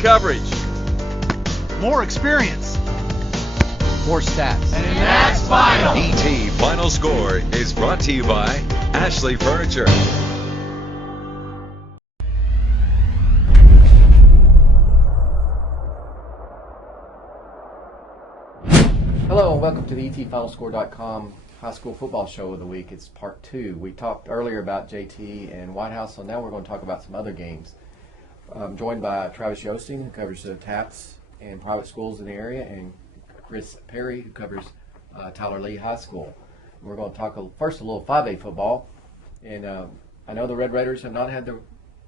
coverage. More experience. More stats. And that's final. ET Final Score is brought to you by Ashley Furniture. Hello and welcome to the ETFinalScore.com High School Football Show of the Week. It's part 2. We talked earlier about JT and White House, so now we're going to talk about some other games. I'm joined by Travis Yosting, who covers the TAPS and private schools in the area, and Chris Perry, who covers Tyler Lee High School. We're going to talk first a little 5A football. And I know the Red Raiders have not had the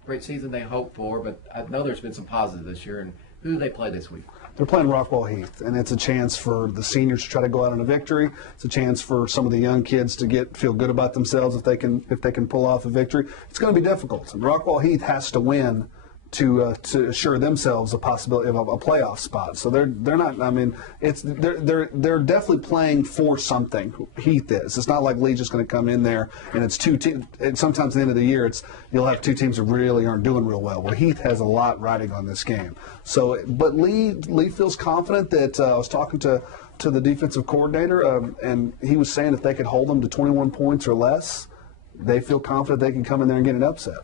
great season they hoped for, but I know there's been some positive this year. And who do they play this week? They're playing Rockwall Heath, and it's a chance for the seniors to try to go out on a victory. It's a chance for some of the young kids to feel good about themselves if they can pull off a victory. It's going to be difficult, and Rockwall Heath has to win to assure themselves a possibility of a playoff spot. So they're not. I mean, they're definitely playing for something. Heath is. It's not like Lee just going to come in there and it's two teams. And sometimes at the end of the year, you'll have two teams that really aren't doing real well. Well, Heath has a lot riding on this game. So, but Lee feels confident that I was talking to the defensive coordinator, and he was saying if they could hold them to 21 points or less, they feel confident they can come in there and get an upset.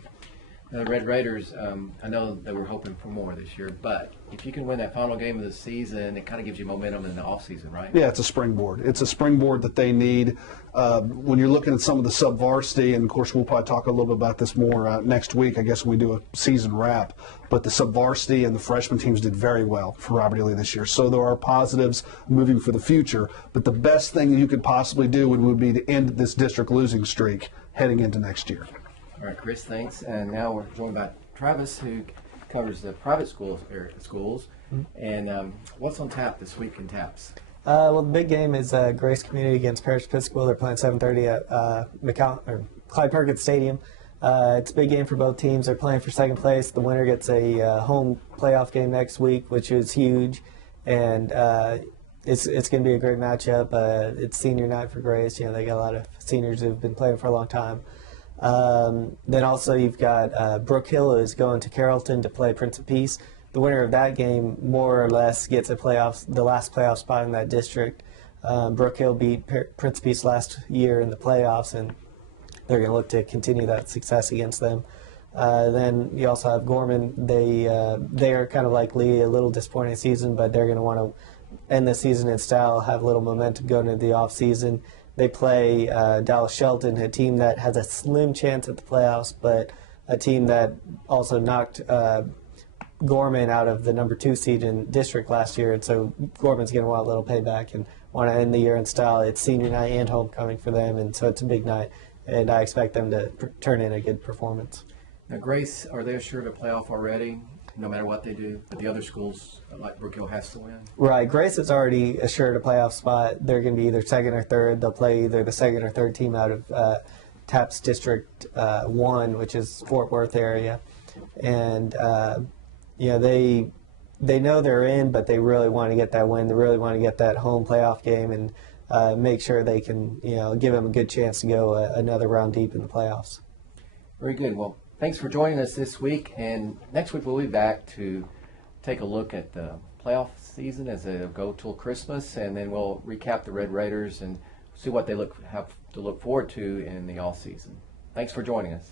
The Red Raiders, I know they were hoping for more this year, but if you can win that final game of the season, it kind of gives you momentum in the offseason, right? Yeah, it's a springboard. It's a springboard that they need. When you're looking at some of the sub-varsity, and of course we'll probably talk a little bit about this more next week, I guess, when we do a season wrap, but the sub-varsity and the freshman teams did very well for Robert E. Lee this year. So there are positives moving for the future, but the best thing you could possibly do would be to end this district losing streak heading into next year. All right, Chris, thanks. And now we're joined by Travis, who covers the private schools. Mm-hmm. And what's on tap this week in TAPS? Well, the big game is Grace Community against Parish Episcopal. They're playing 7:30 at Clyde Perkins Stadium. It's a big game for both teams. They're playing for second place. The winner gets a home playoff game next week, which is huge. And it's going to be a great matchup. It's senior night for Grace. You know, they got a lot of seniors who've been playing for a long time. Then also you've got Brook Hill is going to Carrollton to play Prince of Peace. The winner of that game more or less gets the last playoff spot in that district. Brook Hill beat Prince of Peace last year in the playoffs, and they're going to look to continue that success against them. Then you also have Gorman. They are kind of like Lee, a little disappointing season, but they're going to want to end the season in style, have a little momentum going into the off season. They play Dallas Shelton, a team that has a slim chance at the playoffs, but a team that also knocked Gorman out of the number 2 seed in district last year. And so Gorman's going to want a little payback and want to end the year in style. It's senior night and homecoming for them, and so it's a big night. And I expect them to turn in a good performance. Now, Grace, are they assured a playoff already, no matter what they do? But the other schools, like Brook Hill, has to win? Right. Grace is already assured a playoff spot. They're going to be either second or third. They'll play either the second or third team out of TAPS District 1, which is Fort Worth area. And, they know they're in, but they really want to get that win. They really want to get that home playoff game and make sure they can, give them a good chance to go another round deep in the playoffs. Very good. Well, thanks for joining us this week, and next week we'll be back to take a look at the playoff season as they go till Christmas, and then we'll recap the Red Raiders and see what they have to look forward to in the off season. Thanks for joining us.